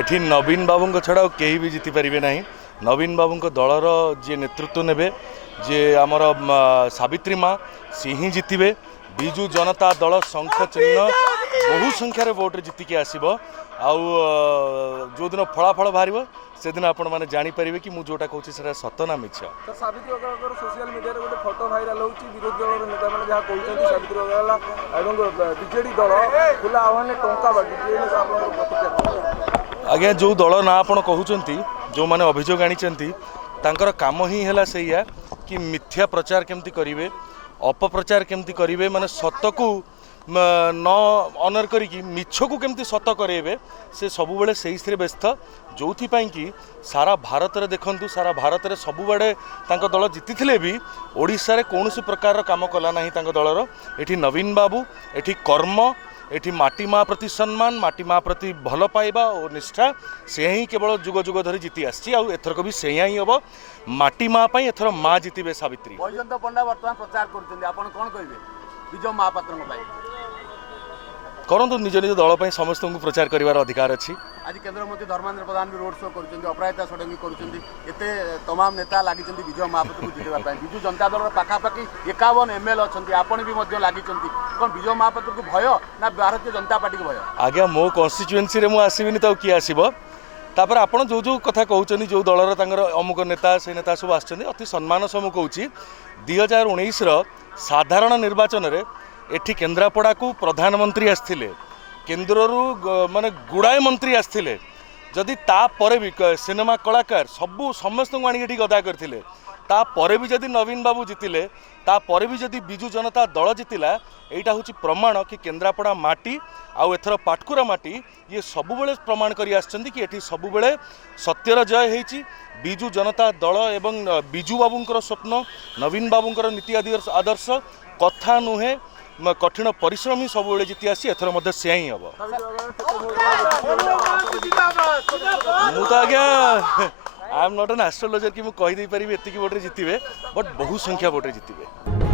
एठी नवीन बाबू छड़ा कहीं भी जीति पारे ना। नवीन बाबू दलर जी नेतृत्व ने जे आमर सावित्री माँ सी ही जीतबे। बिजु जनता दल शंख चिन्ह बहु संख्यार भोट्रे जीतिकी आसो। जो दिन फलाफल बाहर से दिन आपण मैंने जापर कि मुझे जोटा कहूँ से सत ना मिछ। सावित्री अग्रवाल सोशल मीडिया रे गोटे फोटो भाइराल होची विरोधी दल नेता माने जहा कहउछन्ती सावित्री अग्रवाल एवं बीजेडी दल खुला आह्वान टंका बाटी आज्ञा जो दल ना आपण कहउछन्ती जो माने अभियोग आनिचन्ती तांकर काम ही हैला सैया कि मिथ्या प्रचार केमती करिवे अपप्रचार केमती करिवे माने सतकू न अनर करी मिछ को केमती सत करेबे से सबु बेले से व्यस्त जो कि सारा भारत रे देखंतु सारा भारत रे सबु बड़े तांको दल जीति भी ओडिशा रे कौनसी प्रकार काम कला नहीं तांको दलर। एठी नवीन बाबू एठी कर्म एठी माटी माँ प्रति सम्मान माटी माँ प्रति भल पाइबा और निष्ठा से ही केवल जुग जुग धरी जीति आसी एथरक भी से ही हम माटी माँ एथर माँ जीतबे सावित्री। वैजयंत पंडा वर्तमान प्रचार करछन्ती आपण कोन कहिबे विजय महापात्र करंतु निज निज दल पर समस्त को प्रचार करिवार अधिकार अच्छी। आज केंद्र मंत्री धर्मेंद्र प्रधान भी रोड शो कर अपराजिता षडंगी करते तमाम नेता लगी विजय महापात्र को जितवा विजु जनता दल पाखापाखि 51 एमएल अच्छा आपण भी लगी कौन विजय महापात्र को भय ना भारतीय जनता पार्टी को भय। आज्ञा मो कन्स्टिट्युएंसी मुझे आसबिनी तो किए आसब तापर आपण जो जो कथा कहते जो दलर अमुक नेता से नेता सब आसछन्ती अति सम्मान सह मुझे कहूँ 2019 साधारण निर्वाचन में एठी केन्द्रापड़ा को प्रधानमंत्री आसथिले केन्द्ररू माने गुड़ाए मंत्री आसथिले जदि तापर भी सिनेमा कलाकार सबू समस्त को आनी गदा करथिले तापर भी जदि नवीन बाबू जीतिले तापर भी जदि बिजु जनता दल जीतिला एटा होची प्रमाण कि केन्द्रापड़ा माटी आउ एथर पाटकुरा माटी ये सबुबले प्रमाण करी आछन्ती कि एठी सबुबले सत्यर जय हेची। बिजु जनता दल एवं बिजु बाबूंकर स्वप्न नवीन बाबूंकर नीति आदर्श कथा नुहे कठिन परिश्रम ही सब जीति आसी एथर मध्य से ही हम मुझे आज्ञा I am not an astrologer कि मुझे कहीदे पारि एति वोट्रे जीतबे बट बहु संख्या वोट्रे जीतबे।